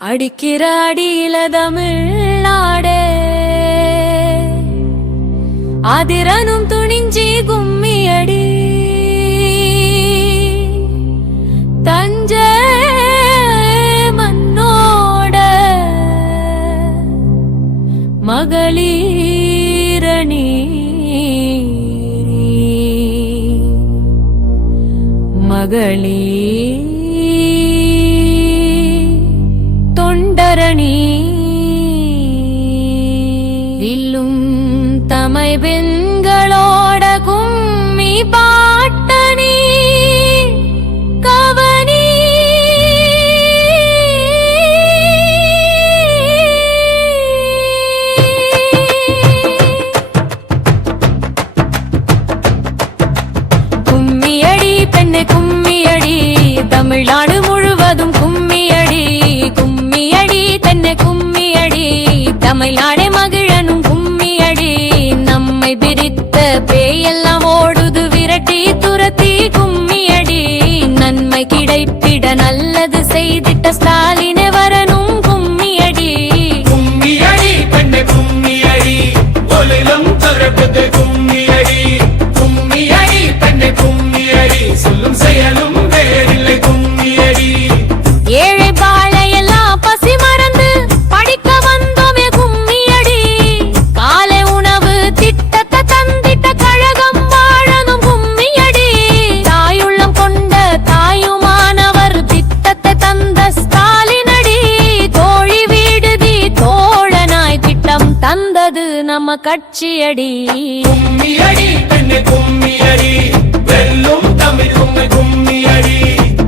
அடிக்கிற அடியில தமிழ்நாடே அதிரனும் துணிஞ்சி கும்மி அடி தஞ்சை மண்ணோட மகளீரணி தொண்டரணி வில்லும் தமை பெண்களோட கும்மி பாட்டணி கவனி கும்மியடி பெண்ணை கும்மியடி தமிழ்நாடு முழுவதும் கும்மியடி கும்மியடி தென்னை கும்மியடி தமிழ்நாடே மகிழனும் கும்மியடி நம்மை பிரித்த பேயெல்லாம் ஓடுது விரட்டி துரத்தி கும்மியடி நன்மை கிடைத்திட நல்லது செய்திட்ட ஸ்டாலினே வரணும் கும்மியடி கும்மியடி பெண்ணை கும்மியடி ஒலிலும் தொடர்பது கும்மியடி கும்மியடி பெண்ணை கும்மியடி சொல்லும் செயலும் வேறில்லை கும்மியடி ஏழை பாழையெல்லாம் பசி மறந்து படிக்க வந்தோமே கும்மியடி காலை உணவு திட்டத்தை தந்திட்ட கழகம் வாழணும் கும்மியடி தாயுள்ளம் கொண்ட தாயுமானவர் திட்டத்தை தந்த ஸ்டாலினடி தோழி வீடுதி தோழனாய் திட்டம் தந்தது நம்ம கட்சியடி கும்மியடி பெண்ணை கும்மியடி வெல்லும் தமிழ் உங்கள் கும்மியடி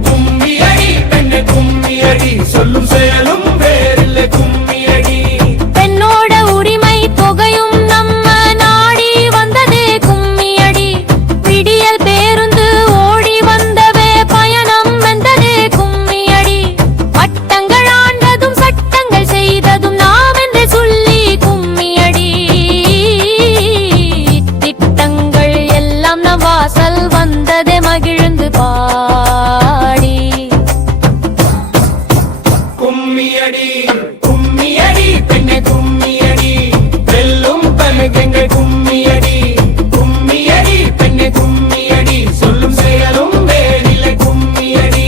கும்மியடி பெண்ணை கும்மியடி சொல்லும் செயலும் வேறில்லை கும்மியடி பெண்ணோட உரிமை தொகையும் நம்ம நாடி வந்ததே கும்மியடி விடியல் பேருந்து ஓடி வந்தவே பயணம் வந்ததே கும்மியடி பட்டங்கள் ஆண்டதும் சட்டங்கள் செய்ததும் நாம் என்று சொல்லி கும்மியடி திட்டங்கள் எல்லாம் நம் வாசல் வந்ததே மகிழ்ந்து பாடி கும்மியடி கும்மியடி பெண்ணை கும்மியடி வெல்லும் தமிழ் கும்மியடி கும்மியடி பெண்ணை கும்மியடி சொல்லும் செயலும் வேறில்லை கும்மியடி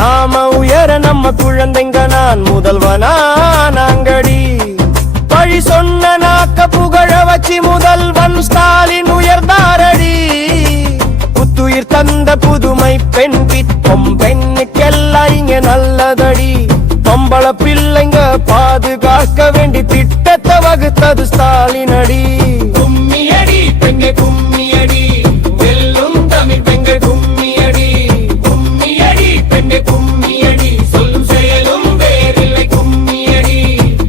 நாம உயர நம்ம குழந்தைங்க நான் முதல்வனாங்கடி பழி சொன்ன நாக்க புகழ வச்சு முதல்வன் ஸ்டாலின் உயர்ந்தாரடி புத்துயிர் தந்த புதுமை பெண் பித்தம் பெண்ணுக்கெல்லாம் இங்க நல்லதடி பொம்பள பிள்ளைங்க பாதுகாக்க வேண்டி திட்டத்தை வகுத்தது ஸ்டாலின் அடி கும்மியடி பெண்ணை கும்மியடி வெல்லும் தமிழ் பெண்கள் கும்மியடி கும்மியடி பெண்ணை கும்மியடி சொல்லும் செயலும் வேறில்லை கும்மியடி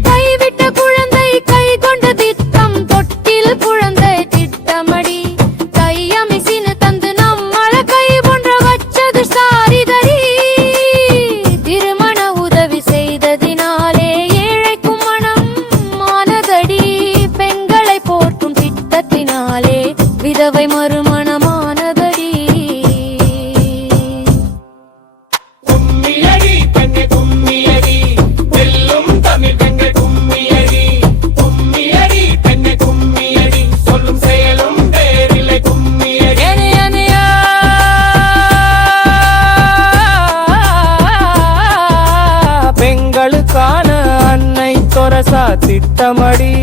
கைவிட்ட குழந்தை கை கொண்ட திட்டம் தொட்டில் குழந்தை திட்டமடி கையமிசின்னு தந்து நம்மள கை போன்ற வச்சது சாரிதடி திருமண உதவி செய்ததினாலே ஏழைக்கும் மனம் மானதடி பெண்களை போற்றும் திட்டத்தினாலே விதவை மறுமணமானதடி கும்மியடி பெண்ணை கும்மியடி வெல்லும் தமிழ் பெண்கள் கும்மியடி கும்மியடி பெண்ணை கும்மியடி சொல்லும் செயலும் வேறில்லை கும்மியடி பெண்களுக்கான அன்னை தொரசா திட்டமடி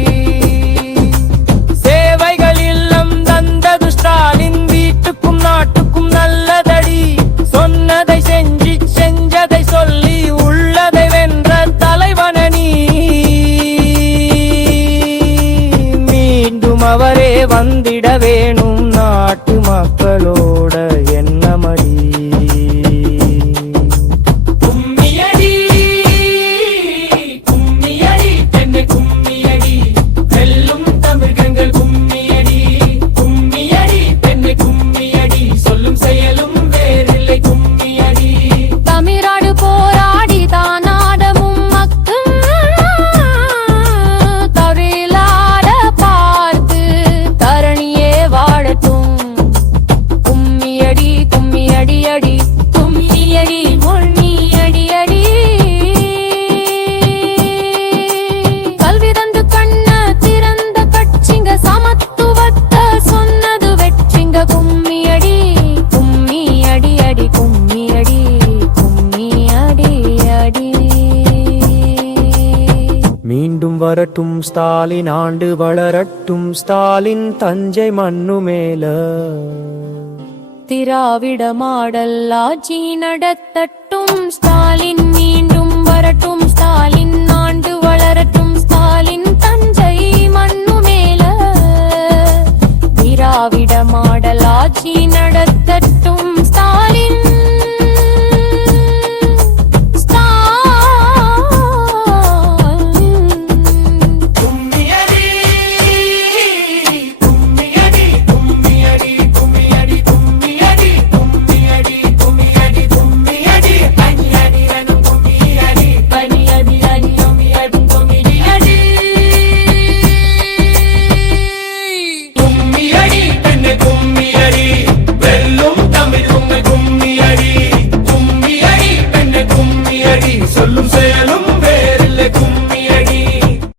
சேவைகள் இல்லம் தந்தது ஸ்டாலின் வீட்டுக்கும் நாட்டுக்கும் நல்லதடி சொன்னதை செஞ்சதை சொல்லி உள்ளதை வென்ற தலைவனி மீண்டும் அவரே வந்திட வேணும் நாட்டு மக்களோட எண்ணமடி கும்மியடி கும்மியடி பெண்ணை கும்மியடி வெல்லும் தமிழ்கள் கும்மியடி கும்மியடி பெண்ணை கும்மியடி சொல்லும் செயலும் வேறில்லை கும்மியடி தமிழ்நாடு போராடி தானாடமும் மக்கும் தவிலாட பார்த்து தரணியே வாழட்டும் கும்மியடி வரட்டும் ஸ்டாலின் ஆண்டு வளரட்டும் ஸ்டாலின் தஞ்சை மண்ணு மேல திராவிட மாடல் ஆட்சி நடத்தட்டும் ஸ்டாலின் மீண்டும் வரட்டும்